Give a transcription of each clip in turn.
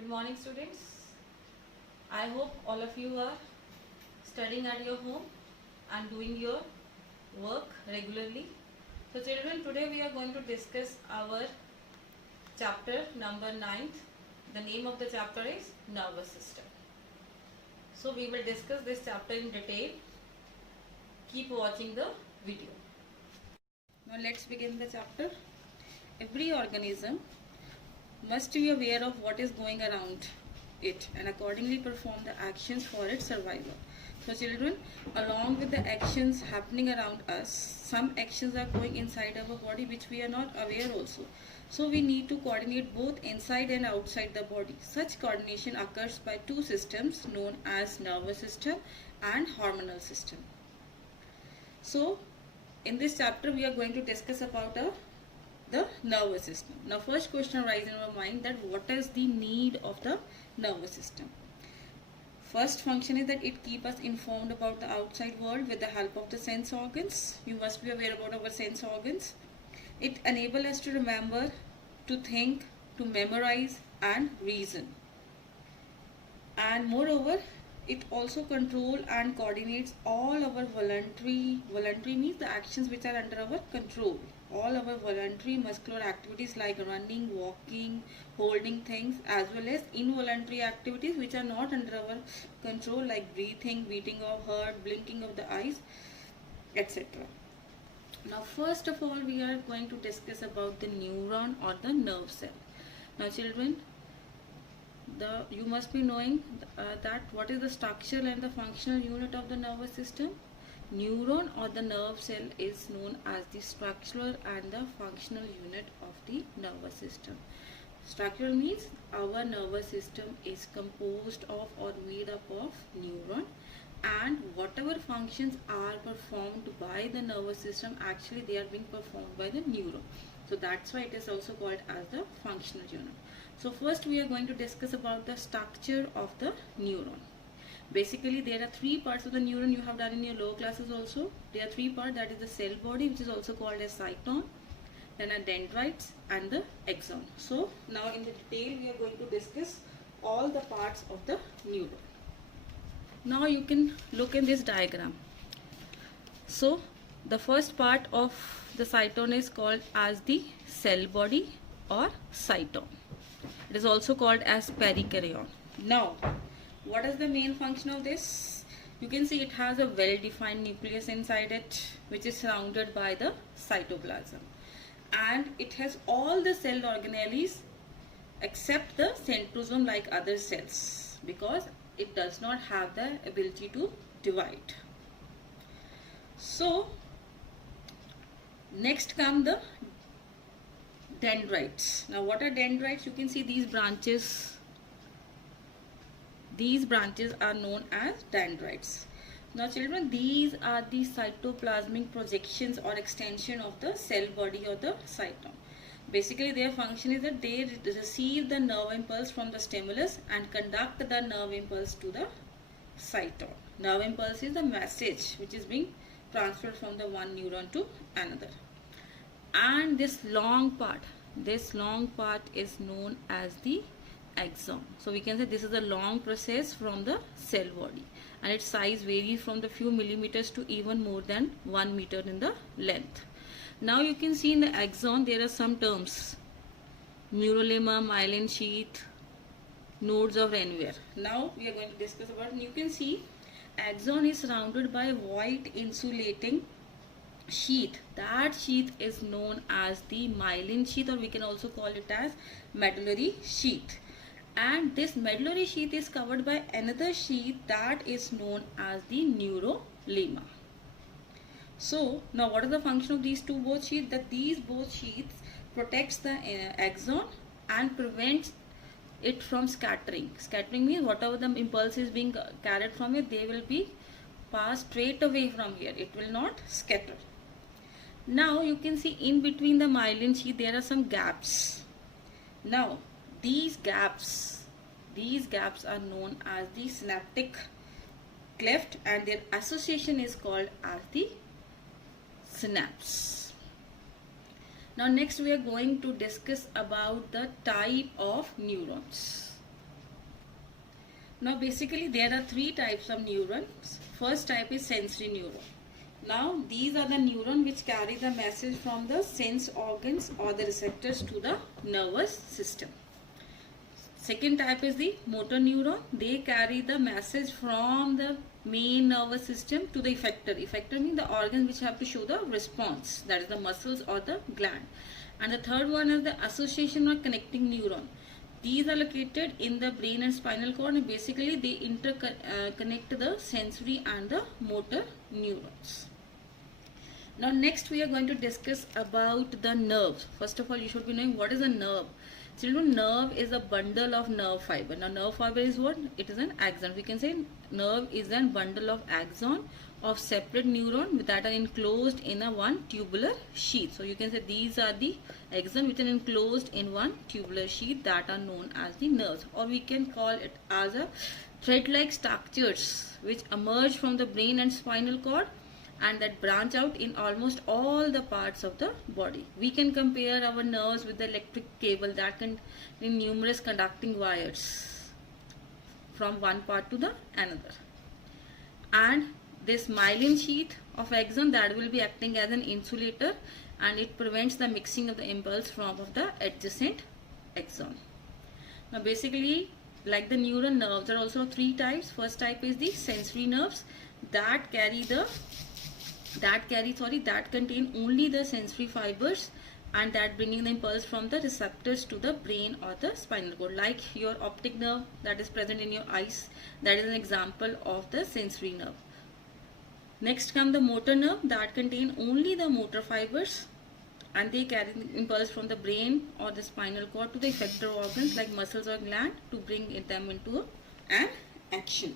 Good morning, students. I hope all of you are studying at your home and doing your work regularly. So children, today we are going to discuss our chapter number 9th. The name of the chapter is nervous system. So we will discuss this chapter in detail. Keep watching the video. Now let's begin the chapter. Every organism must be aware of what is going around it and accordingly perform the actions for its survival. So children, along with the actions happening around us, some actions are going inside our body which we are not aware also. So we need to coordinate both inside and outside the body. Such coordination occurs by two systems known as nervous system and hormonal system. So in this chapter we are going to discuss about the nervous system. Now first question arises in our mind that what is the need of the nervous system? First function is that it keeps us informed about the outside world with the help of the sense organs. You must be aware about our sense organs. It enables us to remember, to think, to memorize and reason. And moreover, it also controls and coordinates all our voluntary means the actions which are under our control. All our voluntary muscular activities like running, walking, holding things, as well as involuntary activities which are not under our control like breathing, beating of heart, blinking of the eyes, etc. Now first of all we are going to discuss about the neuron or the nerve cell. Now children, you must be knowing that what is the structural and the functional unit of the nervous system. Neuron or the nerve cell is known as the structural and the functional unit of the nervous system. Structural means our nervous system is composed of or made up of neuron, and whatever functions are performed by the nervous system, actually they are being performed by the neuron. So that's why it is also called as the functional unit. So first we are going to discuss about the structure of the neuron. Basically there are three parts of the neuron. You have done in your lower classes also. There are three parts, that is the cell body, which is also called as cytosol, then are dendrites and the axon. So now in the detail we are going to discuss all the parts of the neuron. Now you can look in this diagram. So the first part of the cytosol is called as the cell body or cytosol. It is also called as perikaryon. Now what is the main function of this? You can see it has a well-defined nucleus inside it, which is surrounded by the cytoplasm, and it has all the cell organelles except the centrosome like other cells, because it does not have the ability to divide. So next come the dendrites. Now what are dendrites? You can see these branches. These branches are known as dendrites. Now children, these are the cytoplasmic projections or extension of the cell body or the cytosol. Basically their function is that they receive the nerve impulse from the stimulus and conduct the nerve impulse to the cytosol. Nerve impulse is the message which is being transferred from the one neuron to another. And this long part is known as the axon. So we can say this is a long process from the cell body, and its size varies from the few millimeters to even more than 1 meter in the length. Now you can see in the axon there are some terms: neurolemma, myelin sheath, nodes of Ranvier. Now we are going to discuss about, you can see axon is surrounded by white insulating sheath. That sheath is known as the myelin sheath, or we can also call it as medullary sheath. And this medullary sheath is covered by another sheath that is known as the neurolemma. So now what is the function of these both sheaths? That these both sheaths protects the axon and prevents it from scattering. Scattering means whatever the impulse is being carried from it, they will be passed straight away from here. It will not scatter. Now you can see in between the myelin sheath there are some gaps. Now these gaps are known as the synaptic cleft, and their association is called as the synapse. Now next we are going to discuss about the type of neurons. Now basically there are three types of neurons. First type is sensory neuron. Now these are the neurons which carry the message from the sense organs or the receptors to the nervous system. Second type is the motor neuron. They carry the message from the main nervous system to the effector. Effector means the organs which have to show the response, that is the muscles or the gland. And the third one is the association or connecting neuron. These are located in the brain and spinal cord, and basically they connect the sensory and the motor neurons. Now next we are going to discuss about the nerves. First of all, you should be knowing what is a nerve. Children, nerve is a bundle of nerve fiber. Now nerve fiber is what? It is an axon. We can say nerve is a bundle of axon of separate neuron that are enclosed in a one tubular sheath. So you can say these are the axon which are enclosed in one tubular sheath that are known as the nerves, or we can call it as a thread-like structures which emerge from the brain and spinal cord and that branch out in almost all the parts of the body. We can compare our nerves with the electric cable that contain numerous conducting wires from one part to the another. And this myelin sheath of axon that will be acting as an insulator, and it prevents the mixing of the impulse from of the adjacent axon. Now basically, like the neuron, nerves, there are also three types. First type is the sensory nerves that contain only the sensory fibers and that bringing the impulse from the receptors to the brain or the spinal cord, like your optic nerve that is present in your eyes. That is an example of the sensory nerve. Next come the motor nerve that contain only the motor fibers and they carry the impulse from the brain or the spinal cord to the effector organs like muscles or gland to bring them into an action.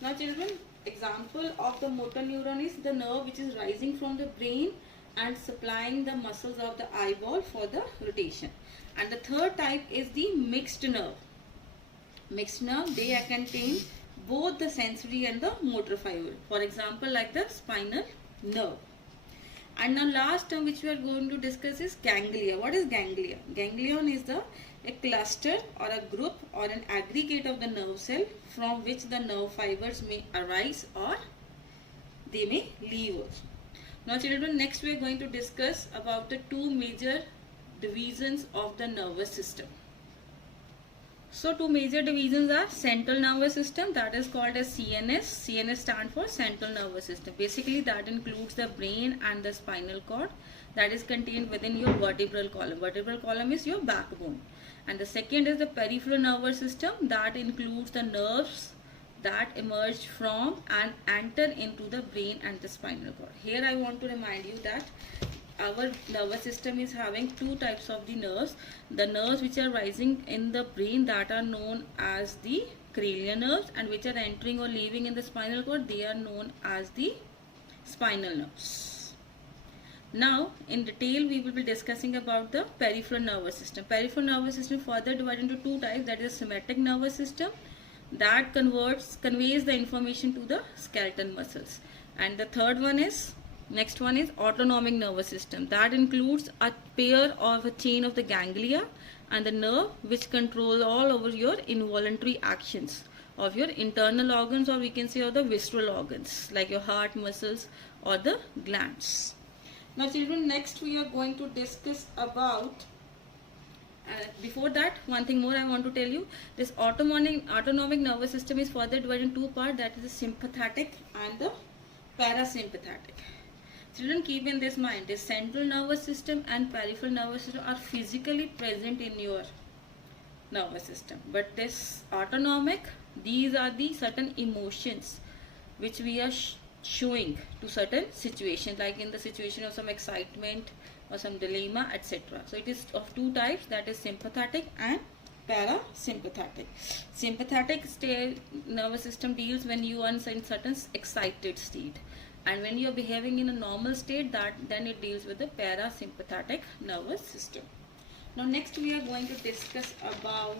Now children, example of the motor neuron is the nerve which is rising from the brain and supplying the muscles of the eyeball for the rotation. And the third type is the mixed nerve. Mixed nerve, they contain both the sensory and the motor fiber. For example, like the spinal nerve. And now last term which we are going to discuss is ganglia. What is ganglia? Ganglion is a cluster or a group or an aggregate of the nerve cell from which the nerve fibers may arise or they may leave also. Now children, next we are going to discuss about the two major divisions of the nervous system. So two major divisions are central nervous system, that is called as CNS. CNS stands for central nervous system. Basically that includes the brain and the spinal cord that is contained within your vertebral column. Vertebral column is your backbone. And the second is the peripheral nervous system that includes the nerves that emerge from and enter into the brain and the spinal cord. Here I want to remind you that our nervous system is having two types of the nerves. The nerves which are rising in the brain that are known as the cranial nerves, and which are entering or leaving in the spinal cord, they are known as the spinal nerves. Now in detail we will be discussing about the peripheral nervous system. Peripheral nervous system further divided into two types, that is somatic nervous system that conveys the information to the skeletal muscles, and the third one is next one is autonomic nervous system that includes a pair of a chain of the ganglia and the nerve which control all over your involuntary actions of your internal organs, or we can say of the visceral organs like your heart muscles or the glands. Now children, next we are going to discuss about before that, one thing more I want to tell you. This autonomic nervous system is further divided in two parts, that is the sympathetic and the parasympathetic. Children, keep in this mind, the central nervous system and peripheral nervous system are physically present in your nervous system. But this autonomic, these are the certain emotions which we are showing to certain situations, like in the situation of some excitement or some dilemma, etc. So it is of two types, that is sympathetic and parasympathetic. Sympathetic nervous system deals when you are in certain excited state, and when you are behaving in a normal state, then it deals with the parasympathetic nervous system. Now next we are going to discuss about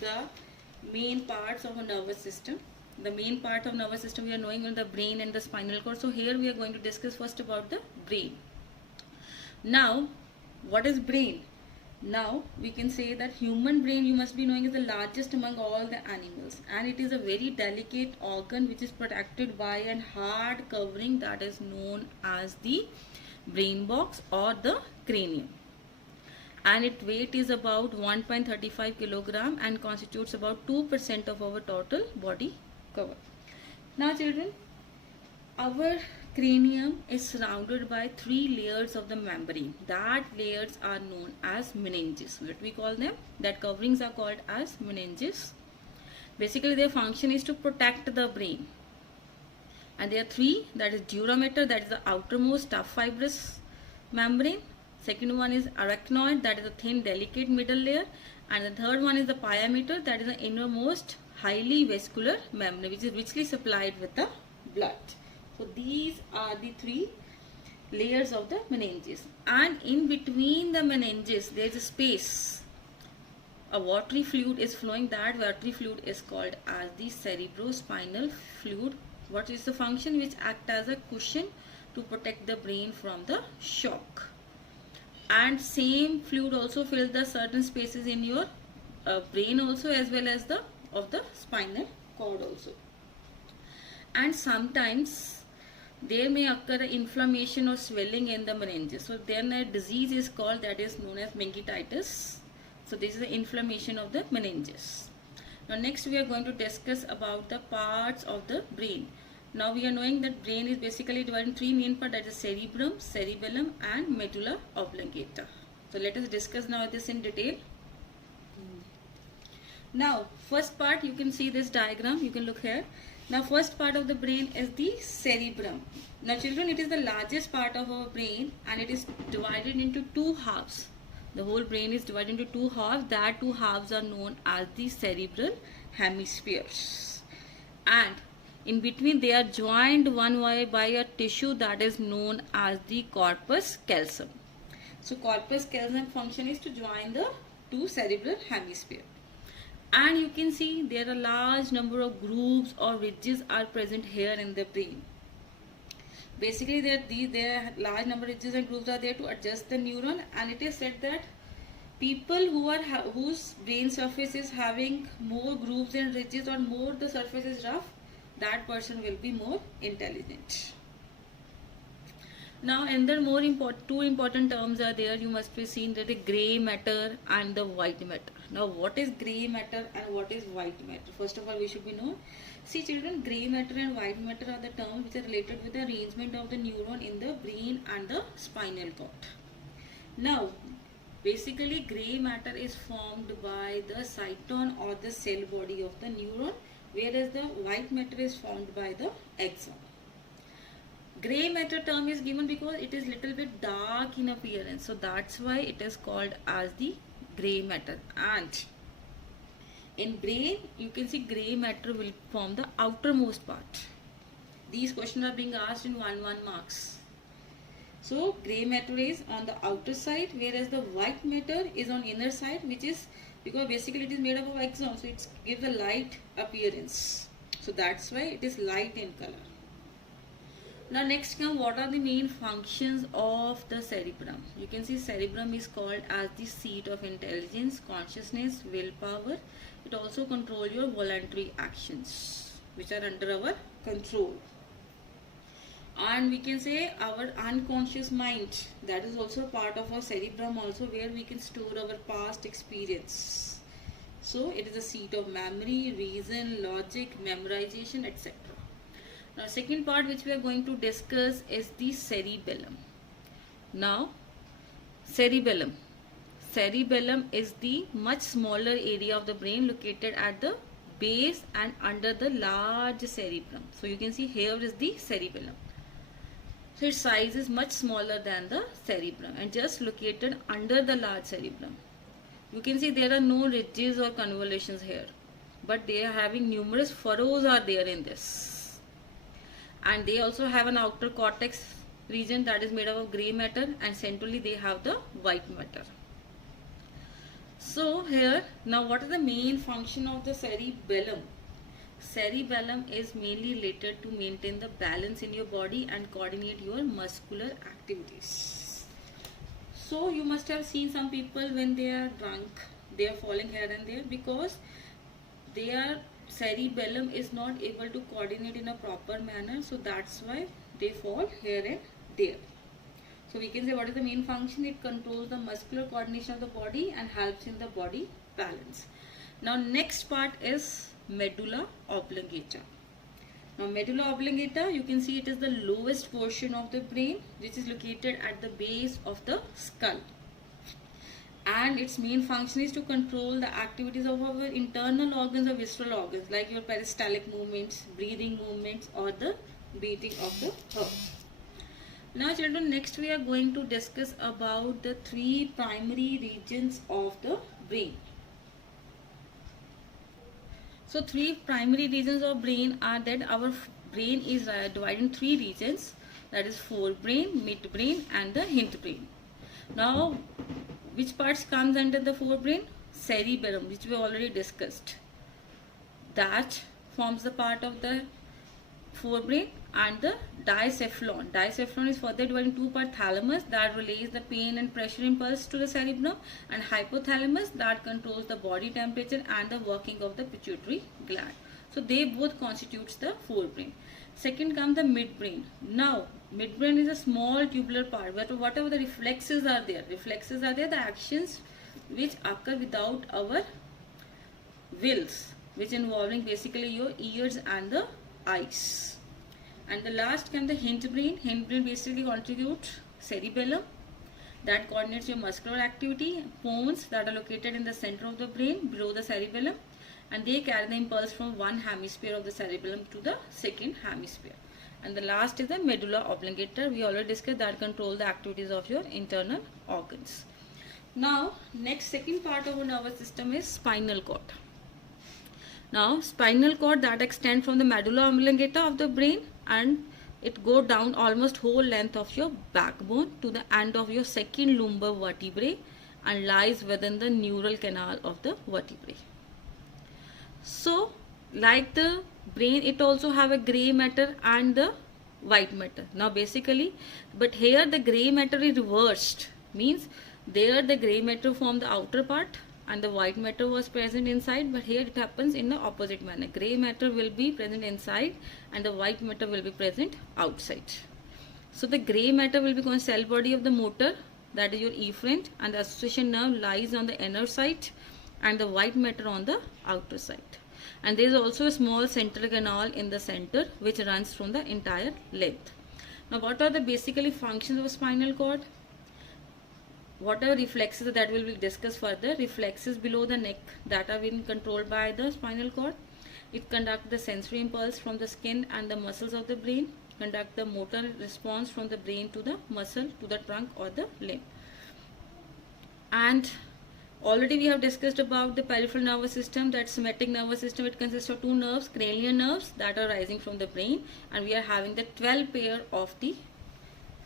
the main parts of a nervous system. The main part of nervous system we are knowing in the brain and the spinal cord. So here we are going to discuss first about the brain. Now what is brain? Now we can say that human brain, you must be knowing, is the largest among all the animals, and it is a very delicate organ which is protected by a hard covering that is known as the brain box or the cranium, and its weight is about 1.35 kilogram and constitutes about 2% of our total body cover. Now children, our cranium is surrounded by 3 layers of the membrane. That layers are known as meninges. What we call them? That coverings are called as meninges. Basically their function is to protect the brain. And there are 3, that is dura mater, that is the outermost tough fibrous membrane. Second one is arachnoid, that is the thin delicate middle layer. And the third one is the pia mater, that is the innermost highly vascular membrane which is richly supplied with the blood. So these are the 3 layers of the meninges, and in between the meninges there is a space. A watery fluid is flowing. That watery fluid is called as the cerebrospinal fluid. What is the function? Which act as a cushion to protect the brain from the shock. And same fluid also fills the certain spaces in your brain also, as well as the spinal cord also. And sometimes there may occur inflammation or swelling in the meninges. So then a disease is called, that is known as meningitis. So this is the inflammation of the meninges. Now next we are going to discuss about the parts of the brain. Now we are knowing that brain is basically divided in 3 main parts, that is cerebrum, cerebellum and medulla oblongata. So let us discuss now this in detail. Now first part, you can see this diagram, you can look here. Now first part of the brain is the cerebrum. Now children, it is the largest part of our brain and it is divided into 2 halves. The whole brain is divided into 2 halves. That 2 halves are known as the cerebral hemispheres. And in between they are joined one way by a tissue that is known as the corpus callosum. So corpus callosum function is to join the 2 cerebral hemispheres. And you can see there are large number of grooves or ridges are present here in the brain. Basically there are large number of ridges and grooves are there to adjust the neuron, and it is said that people whose brain surface is having more grooves and ridges or more the surface is rough, that person will be more intelligent. Now another two important terms are there. You must be seen that the grey matter and the white matter. Now what is grey matter and what is white matter? First of all, we should be known. See children, grey matter and white matter are the terms which are related with the arrangement of the neuron in the brain and the spinal cord. Now basically grey matter is formed by the cytosol or the cell body of the neuron, whereas the white matter is formed by the axon. Grey matter term is given because it is little bit dark in appearance, so that's why it is called as the grey matter. And in brain, you can see grey matter will form the outermost part. These questions are being asked in 1-1 marks. So grey matter is on the outer side, whereas the white matter is on inner side, which is because basically it is made up of axon, so it gives a light appearance. So that's why it is light in color. Now next come, what are the main functions of the cerebrum? You can see cerebrum is called as the seat of intelligence, consciousness, willpower. It also controls your voluntary actions which are under our control. And we can say our unconscious mind, that is also part of our cerebrum also, where we can store our past experience. So it is a seat of memory, reason, logic, memorization, etc. Now second part which we are going to discuss is the cerebellum. Now cerebellum is the much smaller area of the brain located at the base and under the large cerebrum. So you can see here is the cerebellum. So its size is much smaller than the cerebrum and just located under the large cerebrum. You can see there are no ridges or convolutions here, but they are having numerous furrows are there in this. And they also have an outer cortex region that is made up of grey matter, and centrally they have the white matter. So here, now what is the main function of the cerebellum? Cerebellum is mainly related to maintain the balance in your body and coordinate your muscular activities. So you must have seen some people when they are drunk, they are falling here and there because their cerebellum is not able to coordinate in a proper manner. So that's why they fall here and there. So we can say, what is the main function? It controls the muscular coordination of the body and helps in the body balance. Now next part is medulla oblongata. Now medulla oblongata, you can see it is the lowest portion of the brain, which is located at the base of the skull. And its main function is to control the activities of our internal organs or visceral organs, like your peristaltic movements, breathing movements, or the beating of the heart. Now children, next we are going to discuss about the three primary regions of the brain. So three primary regions of brain are that our brain is divided in three regions, that is forebrain, midbrain and the hindbrain. Now which parts comes under the forebrain? Cerebellum, which we already discussed. That forms the part of the forebrain, and the diencephalon. Diencephalon is further divided in two parts: thalamus that relays the pain and pressure impulse to the cerebellum, and hypothalamus that controls the body temperature and the working of the pituitary gland. So they both constitutes the forebrain. Second comes the midbrain. Now midbrain is a small tubular part, but whatever the reflexes are there, the actions which occur without our wills, which involving basically your ears and the eyes. And the last comes the hindbrain. Hindbrain basically contributes cerebellum that coordinates your muscular activity, pons that are located in the center of the brain below the cerebellum, and they carry the impulse from one hemisphere of the cerebellum to the second hemisphere. And the last is the medulla oblongata. We already discussed that control the activities of your internal organs. Now next, second part of our nervous system is spinal cord. Now spinal cord that extends from the medulla oblongata of the brain, and it go down almost whole length of your backbone to the end of your second lumbar vertebrae and lies within the neural canal of the vertebrae. So like the brain, it also have a gray matter and the white matter. Now basically, but here the gray matter is reversed, means there the gray matter form the outer part and the white matter was present inside, but here it happens in the opposite manner. Gray matter will be present inside and the white matter will be present outside. So the gray matter will become cell body of the motor, that is your efferent, and the association nerve lies on the inner side and the white matter on the outer side. And there is also a small central canal in the center which runs from the entire length. Now what are the basically functions of a spinal cord? What are reflexes that will be discussed further? Reflexes below the neck that are being controlled by the spinal cord. It conducts the sensory impulse from the skin and the muscles of the brain, conduct the motor response from the brain to the muscle, to the trunk or the limb. And already we have discussed about the peripheral nervous system, that somatic nervous system. It consists of two nerves, cranial nerves that are rising from the brain, and we are having the 12 pair of the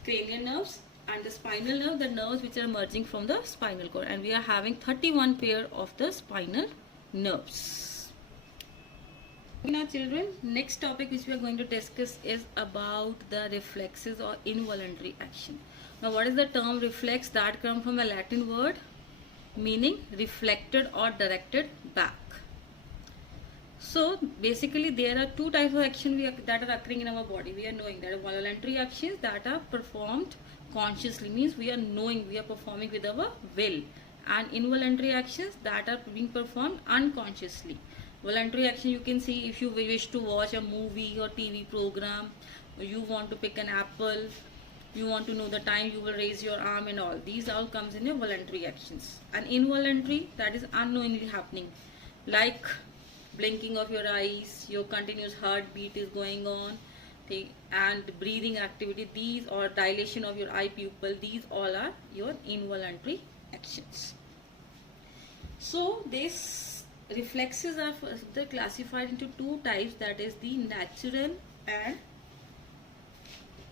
cranial nerves, and the spinal nerve, the nerves which are emerging from the spinal cord, and we are having 31 pair of the spinal nerves. Now children, next topic which we are going to discuss is about the reflexes or involuntary action. Now what is the term reflex? That comes from a Latin word meaning reflected or directed back. So basically there are two types of action that are occurring in our body. We are knowing that voluntary actions that are performed consciously, means we are knowing, we are performing with our will, and involuntary actions that are being performed unconsciously. Voluntary action, you can see if you wish to watch a movie or TV program, you want to pick an apple, you want to know the time, you will raise your arm and all. These all comes in your voluntary actions. And involuntary, that is unknowingly happening, like blinking of your eyes, your continuous heartbeat is going on, and breathing activity, these, or dilation of your eye pupil, these all are your involuntary actions. So these reflexes are further classified into two types, that is the natural and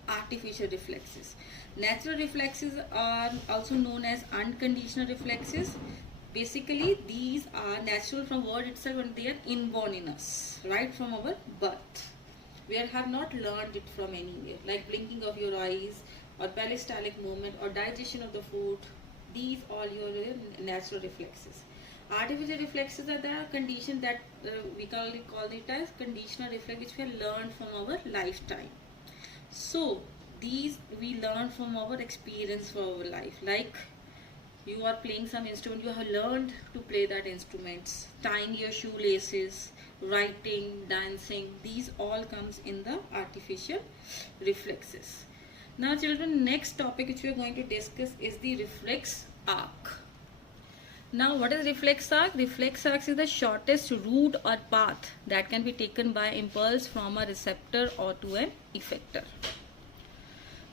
artificial reflexes. Natural reflexes are also known as unconditional reflexes. Basically these are natural from word itself, and they are inborn in us right from our birth. We have not learned it from anywhere, like blinking of your eyes or peristaltic movement or digestion of the food These all your natural reflexes. Artificial reflexes are the condition that we call it as conditional reflex, which we have learned from our lifetime. So these we learn from our experience for our life. Like you are playing some instrument, you have learned to play that instruments, tying your shoelaces, writing, dancing, these all comes in the artificial reflexes. Now children, next topic which we are going to discuss is the reflex arc. Now what is reflex arc? Reflex arc is the shortest route or path that can be taken by impulse from a receptor or to an effector.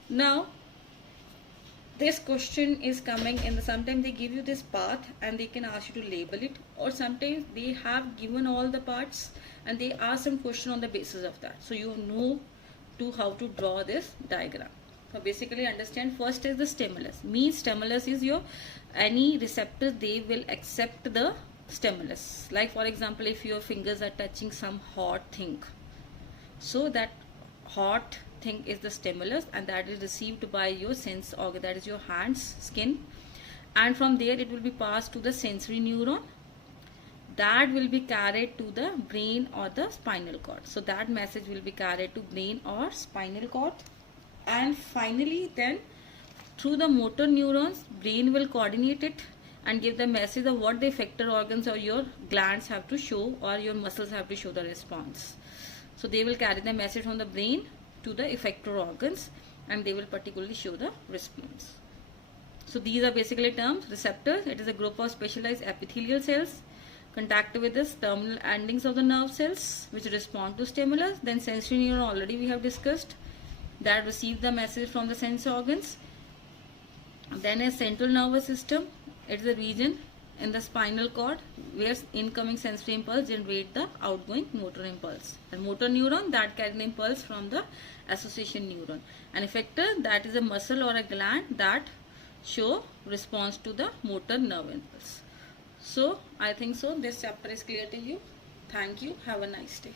Now this question is coming in the, sometimes they give you this path and they can ask you to label it, or sometimes they have given all the parts and they ask some question on the basis of that. So you know to how to draw this diagram. So basically understand, first is the stimulus. Means stimulus is your any receptors, they will accept the stimulus. Like for example, if your fingers are touching some hot thing, so that hot thing is the stimulus and that is received by your sense organ, that is your hands, skin, and from there it will be passed to the sensory neuron, that will be carried to the brain or the spinal cord. So that message will be carried to brain or spinal cord, and finally then through the motor neurons, brain will coordinate it and give the message of what the effector organs or your glands have to show, or your muscles have to show the response. So they will carry the message from the brain to the effector organs and they will particularly show the response. So these are basically terms. Receptors, it is a group of specialized epithelial cells contact with the terminal endings of the nerve cells which respond to stimulus. Then sensory neuron, already we have discussed, that receive the message from the sense organs. Then a central nervous system, it is a region in the spinal cord where incoming sensory impulse generate the outgoing motor impulse. And motor neuron, that carry the impulse from the association neuron. An effector, that is a muscle or a gland that show response to the motor nerve impulse. So I think so this chapter is clear to you. Thank you. Have a nice day.